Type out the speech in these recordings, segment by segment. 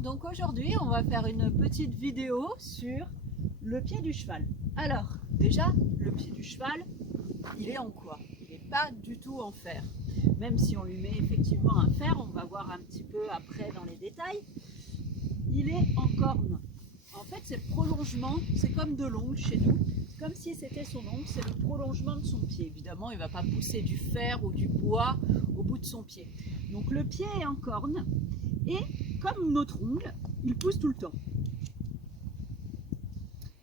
Donc aujourd'hui on va faire une petite vidéo sur le pied du cheval. Alors déjà le pied du cheval il est en quoi? Il n'est pas du tout en fer. Même si on lui met effectivement un fer, on va voir un petit peu après dans les détails. Il est en corne. En fait c'est le prolongement, c'est comme de l'ongle chez nous. Comme si c'était son ongle, c'est le prolongement de son pied. Évidemment il ne va pas pousser du fer ou du bois au bout de son pied. Donc le pied est en corne. Et comme notre ongle, il pousse tout le temps.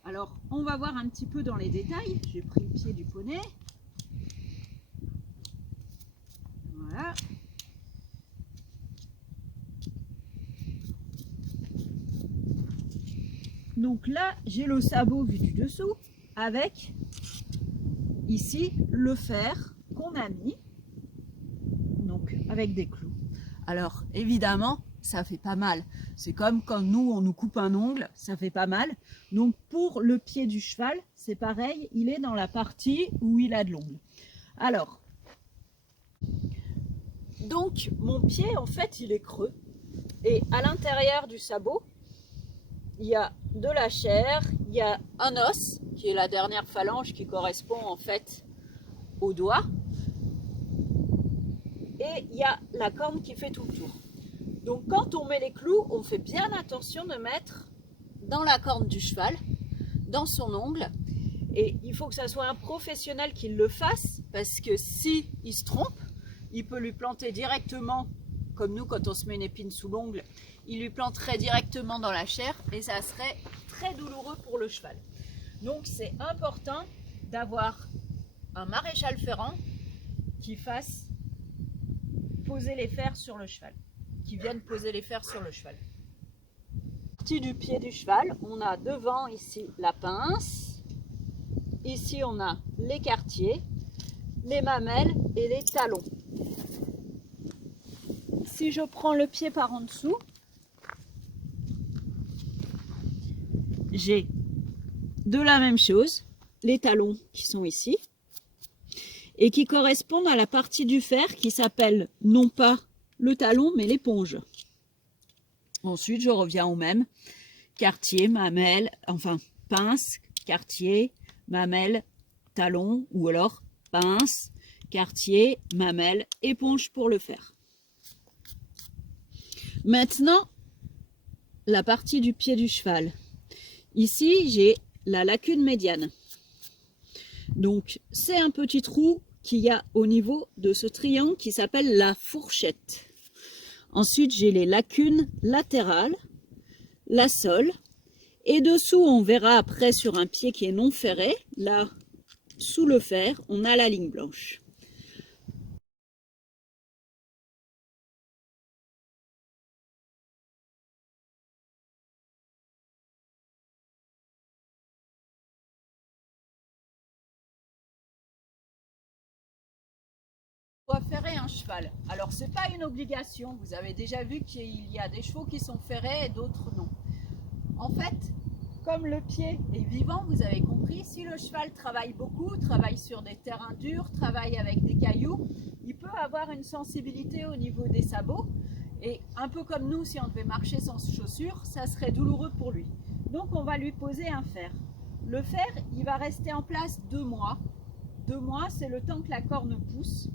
Alors, on va voir un petit peu dans les détails. J'ai pris le pied du poney. Voilà. Donc là, j'ai le sabot vu du dessous avec ici le fer qu'on a mis. Donc avec des clous. Alors évidemment, ça fait pas mal. C'est comme quand nous, on nous coupe un ongle, ça fait pas mal. Donc pour le pied du cheval, c'est pareil, il est dans la partie où il a de l'ongle. Alors, donc mon pied, en fait, il est creux. Et à l'intérieur du sabot, il y a de la chair, il y a un os, qui est la dernière phalange qui correspond en fait au doigt. Et il y a la corne qui fait tout le tour. Donc quand on met les clous, on fait bien attention de mettre dans la corne du cheval, dans son ongle. Et il faut que ça soit un professionnel qui le fasse, parce que si il se trompe, il peut lui planter directement, comme nous quand on se met une épine sous l'ongle, il lui planterait directement dans la chair et ça serait très douloureux pour le cheval. Donc c'est important d'avoir un maréchal ferrant qui fasse poser les fers sur le cheval. Qui viennent poser les fers sur le cheval. Partie du pied du cheval, on a devant ici la pince, ici on a les quartiers, les mamelles et les talons. Si je prends le pied par en dessous, j'ai de la même chose, les talons qui sont ici et qui correspondent à la partie du fer qui s'appelle non pas le talon mais l'éponge. Ensuite je reviens au même, quartier, mamelle, enfin pince, quartier, mamelle, talon ou alors pince, quartier, mamelle, éponge pour le fer. Maintenant la partie du pied du cheval. Ici j'ai la lacune médiane. Donc c'est un petit trou qu'il y a au niveau de ce triangle qui s'appelle la fourchette. Ensuite, j'ai les lacunes latérales, la sole, et dessous, on verra après sur un pied qui est non ferré, là, sous le fer, on a la ligne blanche. On va ferrer un cheval. Alors, ce n'est pas une obligation. Vous avez déjà vu qu'il y a des chevaux qui sont ferrés et d'autres non. En fait, comme le pied est vivant, vous avez compris, si le cheval travaille beaucoup, travaille sur des terrains durs, travaille avec des cailloux, il peut avoir une sensibilité au niveau des sabots. Et un peu comme nous, si on devait marcher sans chaussures, ça serait douloureux pour lui. Donc on va lui poser un fer. Le fer, il va rester en place 2 mois. 2 mois, c'est le temps que la corne pousse.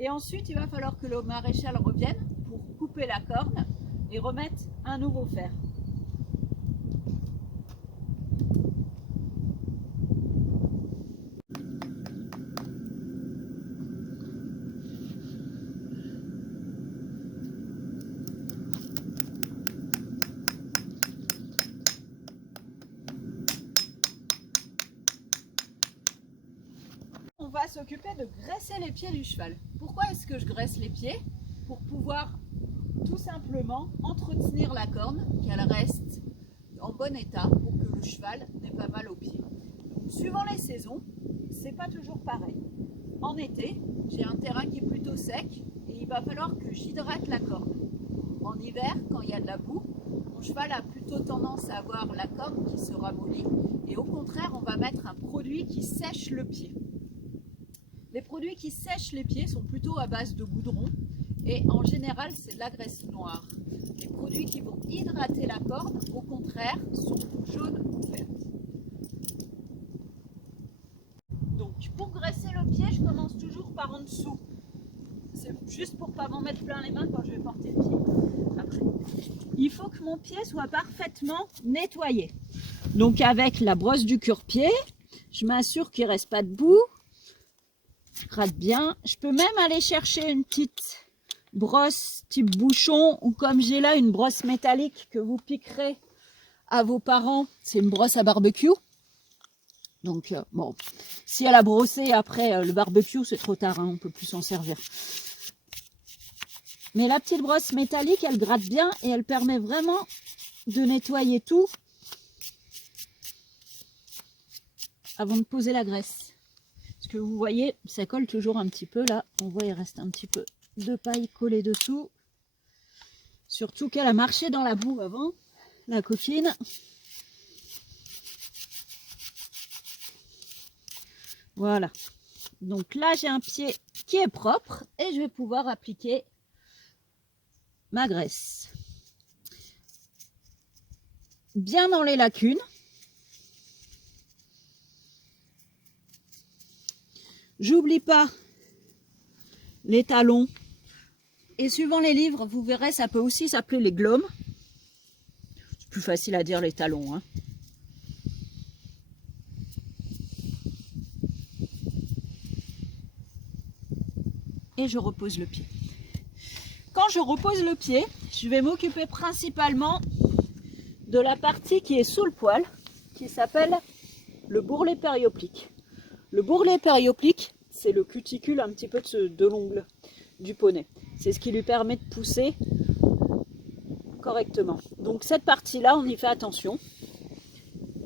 Et ensuite, il va falloir que le maréchal revienne pour couper la corne et remettre un nouveau fer. On va s'occuper de graisser les pieds du cheval. Pourquoi est-ce que je graisse les pieds? Pour pouvoir tout simplement entretenir la corne, qu'elle reste en bon état pour que le cheval n'ait pas mal aux pieds. Donc, suivant les saisons, c'est pas toujours pareil. En été, j'ai un terrain qui est plutôt sec et il va falloir que j'hydrate la corne. En hiver, quand il y a de la boue, mon cheval a plutôt tendance à avoir la corne qui se ramollit et au contraire, on va mettre un produit qui sèche le pied. Les produits qui sèchent les pieds sont plutôt à base de goudron Et en général, c'est de la graisse noire. Les produits qui vont hydrater la corne, au contraire, sont jaunes ou vertes. Donc, pour graisser le pied, je commence toujours par en dessous. C'est juste pour ne pas m'en mettre plein les mains quand je vais porter le pied. Après, il faut que mon pied soit parfaitement nettoyé. Donc, avec la brosse du cure-pied, je m'assure qu'il ne reste pas de boue. Je gratte bien. Je peux même aller chercher une petite brosse type bouchon ou comme j'ai là une brosse métallique que vous piquerez à vos parents. C'est une brosse à barbecue. Donc bon, si elle a brossé après le barbecue, c'est trop tard, hein, on ne peut plus s'en servir. Mais la petite brosse métallique, elle gratte bien et elle permet vraiment de nettoyer tout avant de poser la graisse. Parce que vous voyez, ça colle toujours un petit peu là. On voit, il reste un petit peu de paille collée dessous. Surtout qu'elle a marché dans la boue avant, la coquine. Voilà. Donc là, j'ai un pied qui est propre et je vais pouvoir appliquer ma graisse. Bien dans les lacunes. J'oublie pas les talons. Et suivant les livres, vous verrez, ça peut aussi s'appeler les glomes. C'est plus facile à dire les talons, hein. Et je repose le pied. Quand je repose le pied, je vais m'occuper principalement de la partie qui est sous le poil, qui s'appelle le bourrelet périoplique. Le bourrelet périoplique, c'est le cuticule un petit peu de l'ongle du poney. C'est ce qui lui permet de pousser correctement. Donc cette partie-là, on y fait attention.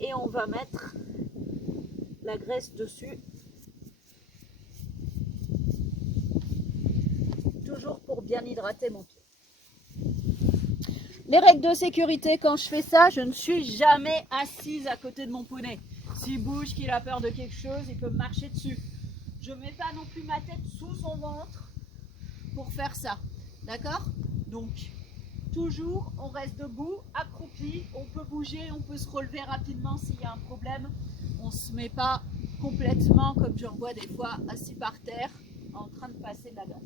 Et on va mettre la graisse dessus. Toujours pour bien hydrater mon pied. Les règles de sécurité, quand je fais ça, je ne suis jamais assise à côté de mon poney. S'il bouge, qu'il a peur de quelque chose, il peut me marcher dessus. Je ne mets pas non plus ma tête sous son ventre pour faire ça. D'accord? Donc, toujours, on reste debout, accroupi, on peut bouger, on peut se relever rapidement s'il y a un problème. On ne se met pas complètement, comme j'en vois des fois, assis par terre, en train de passer de la glace.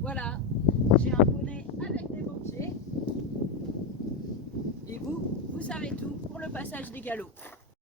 Voilà, j'ai un poney avec des beaux pieds. Et vous savez tout pour le passage des galops.